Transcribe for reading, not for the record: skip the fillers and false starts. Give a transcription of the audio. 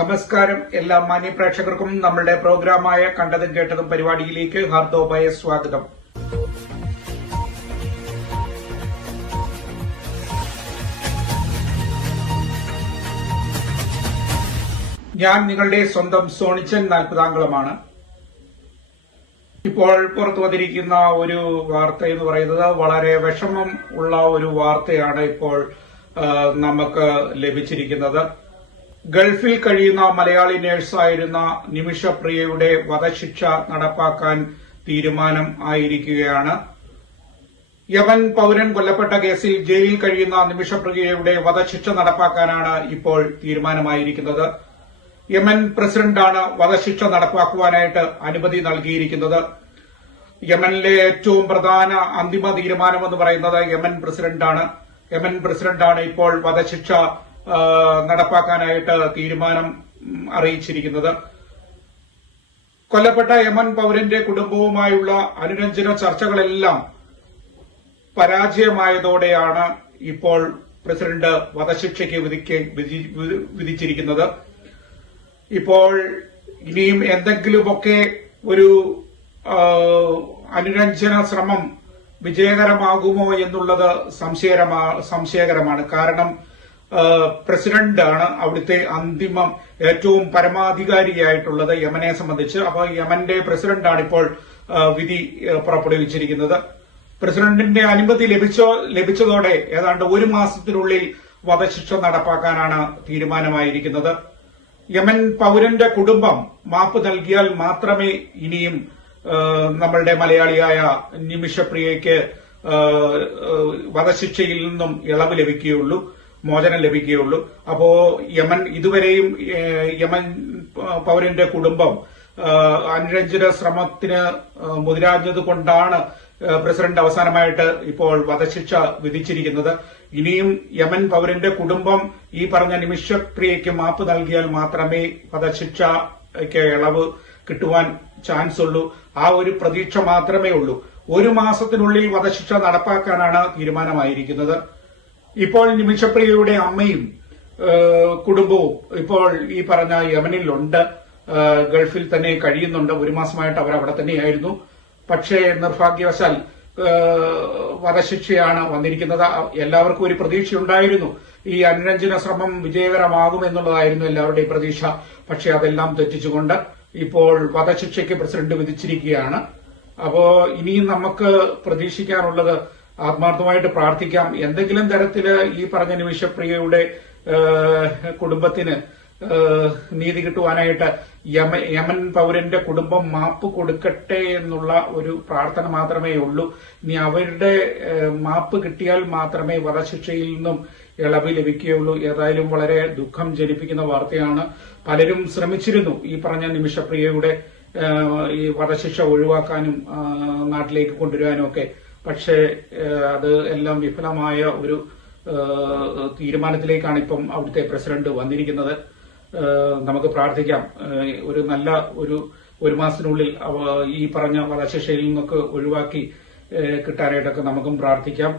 നമസ്കാരം എല്ലാ മാന്യ പ്രേക്ഷകർക്കും നമ്മളുടെ പ്രോഗ്രാമായ കണ്ടതും കേട്ടതും പരിപാടിയിലേക്ക് ഹാർദവമായ സ്വാഗതം. ഞാൻ നിങ്ങളുടെ സ്വന്തം സോണിച്ചൻ 40 ഇപ്പോൾ പുറത്തു വന്നിരിക്കുന്ന ഒരു വാർത്ത എന്ന് പറയുന്നത് വളരെ വിഷമം ഉള്ള ഒരു വാർത്തയാണ് ഇപ്പോൾ നമുക്ക് ലഭിച്ചിരിക്കുന്നത്. ഗൾഫിൽ കഴിയുന്ന മലയാളി നഴ്സായിരുന്ന നിമിഷപ്രിയയുടെ വധശിക്ഷ നടപ്പാക്കാൻ തീരുമാനം ആയിരിക്കുകയാണ്. യമൻ പൌരൻ കൊല്ലപ്പെട്ട കേസിൽ ജയിലിൽ കഴിയുന്ന നിമിഷപ്രിയയുടെ വധശിക്ഷ നടപ്പാക്കാനാണ് ഇപ്പോൾ തീരുമാനമായിരിക്കുന്നത്. യമൻ പ്രസിഡന്റാണ് വധശിക്ഷ നടപ്പാക്കുവാനായിട്ട് അനുമതി നൽകിയിരിക്കുന്നത്. യമനിലെ ഏറ്റവും പ്രധാന അന്തിമ തീരുമാനമെന്ന് പറയുന്നത് യമൻ പ്രസിഡന്റാണ് ഇപ്പോൾ വധശിക്ഷ നടപ്പാക്കാനായിട്ട് തീരുമാനം അറിയിച്ചിരിക്കുന്നത്. കൊല്ലപ്പെട്ട യമൻ പൌരന്റെ കുടുംബവുമായുള്ള അനുരഞ്ജന ചർച്ചകളെല്ലാം പരാജയമായതോടെയാണ് ഇപ്പോൾ പ്രസിഡന്റ് വധശിക്ഷയ്ക്ക് വിധിച്ചിരിക്കുന്നത്. ഇപ്പോൾ ഇനിയും എന്തെങ്കിലുമൊക്കെ ഒരു അനുരഞ്ജന ശ്രമം വിജയകരമാകുമോ എന്നുള്ളത് സംശയകരമാണ്. കാരണം പ്രസിഡന്റാണ് അവിടുത്തെ അന്തിമം ഏറ്റവും പരമാധികാരിയായിട്ടുള്ളത് യമനെ സംബന്ധിച്ച്. അപ്പോൾ യമന്റെ പ്രസിഡന്റാണ് ഇപ്പോൾ വിധി പുറപ്പെടുവിച്ചിരിക്കുന്നത്. പ്രസിഡന്റിന്റെ അനുമതി ലഭിച്ചതോടെ ഏതാണ്ട് 1 മാസത്തിനുള്ളിൽ വധശിക്ഷ നടപ്പാക്കാനാണ് തീരുമാനമായിരിക്കുന്നത്. യമൻ പൌരന്റെ കുടുംബം മാപ്പ് നൽകിയാൽ മാത്രമേ ഇനിയും നമ്മളുടെ മലയാളിയായ നിമിഷപ്രിയയ്ക്ക് വധശിക്ഷയിൽ നിന്നും ഇളവ് ലഭിക്കുകയുള്ളൂ, മോചനം ലഭിക്കുകയുള്ളൂ. അപ്പോ ഇതുവരെയും യമൻ പൌരന്റെ കുടുംബം അനുരഞ്ജന ശ്രമത്തിന് മുതിരാഞ്ഞതുകൊണ്ടാണ് പ്രസിഡന്റ് അവസാനമായിട്ട് ഇപ്പോൾ വധശിക്ഷ വിധിച്ചിരിക്കുന്നത്. ഇനിയും യമൻ പൌരന്റെ കുടുംബം ഈ പറഞ്ഞ നിമിഷപ്രിയയ്ക്ക് മാപ്പ് നൽകിയാൽ മാത്രമേ വധശിക്ഷയ്ക്ക് ഇളവ് കിട്ടുവാൻ ചാൻസ് ഉള്ളൂ. ആ ഒരു പ്രതീക്ഷ മാത്രമേ ഉള്ളൂ. 1 മാസത്തിനുള്ളിൽ വധശിക്ഷ നടപ്പാക്കാനാണ് തീരുമാനമായിരിക്കുന്നത്. ഇപ്പോൾ നിമിഷപ്രിയയുടെ അമ്മയും കുടുംബവും ഇപ്പോൾ ഈ പറഞ്ഞ യമനിലുണ്ട്, ഗൾഫിൽ തന്നെ കഴിയുന്നുണ്ട്. 1 മാസമായിട്ട് അവർ അവിടെ തന്നെയായിരുന്നു. പക്ഷേ നിർഭാഗ്യവശാൽ വധശിക്ഷയാണ് വന്നിരിക്കുന്നത്. എല്ലാവർക്കും ഒരു പ്രതീക്ഷയുണ്ടായിരുന്നു, ഈ അനുരഞ്ജന ശ്രമം വിജയകരമാകുമെന്നുള്ളതായിരുന്നു എല്ലാവരുടെയും പ്രതീക്ഷ. പക്ഷെ അതെല്ലാം തെറ്റിച്ചുകൊണ്ട് ഇപ്പോൾ വധശിക്ഷയ്ക്ക് പ്രസിഡന്റ് വിധിച്ചിരിക്കുകയാണ്. അപ്പോ ഇനിയും നമുക്ക് പ്രതീക്ഷിക്കാനുള്ളത് ആത്മാർത്ഥമായിട്ട് പ്രാർത്ഥിക്കാം. എന്തെങ്കിലും തരത്തില് ഈ പറഞ്ഞ നിമിഷപ്രിയയുടെ കുടുംബത്തിന് നീതി കിട്ടുവാനായിട്ട് യമൻ പൌരന്റെ കുടുംബം മാപ്പ് കൊടുക്കട്ടെ എന്നുള്ള ഒരു പ്രാർത്ഥന മാത്രമേ ഉള്ളൂ. ഇനി അവരുടെ മാപ്പ് കിട്ടിയാൽ മാത്രമേ വധശിക്ഷയിൽ നിന്നും ഇളവ് ലഭിക്കുകയുള്ളൂ. ഏതായാലും വളരെ ദുഃഖം ജനിപ്പിക്കുന്ന വാർത്തയാണ്. പലരും ശ്രമിച്ചിരുന്നു ഈ പറഞ്ഞ നിമിഷപ്രിയയുടെ ഈ വധശിക്ഷ ഒഴിവാക്കാനും നാട്ടിലേക്ക് കൊണ്ടുവരാനും ഒക്കെ. പക്ഷേ അത് എല്ലാം വിഫലമായ ഒരു തീരുമാനത്തിലേക്കാണ് ഇപ്പം അവിടുത്തെ പ്രസിഡന്റ് വന്നിരിക്കുന്നത്. നമുക്ക് പ്രാർത്ഥിക്കാം ഒരു നല്ല ഒരു മാസത്തിനുള്ളിൽ ഈ പറഞ്ഞ വധശിക്ഷയിൽ നിന്നൊക്കെ ഒഴിവാക്കി കിട്ടാനായിട്ടൊക്കെ നമുക്കും പ്രാർത്ഥിക്കാം.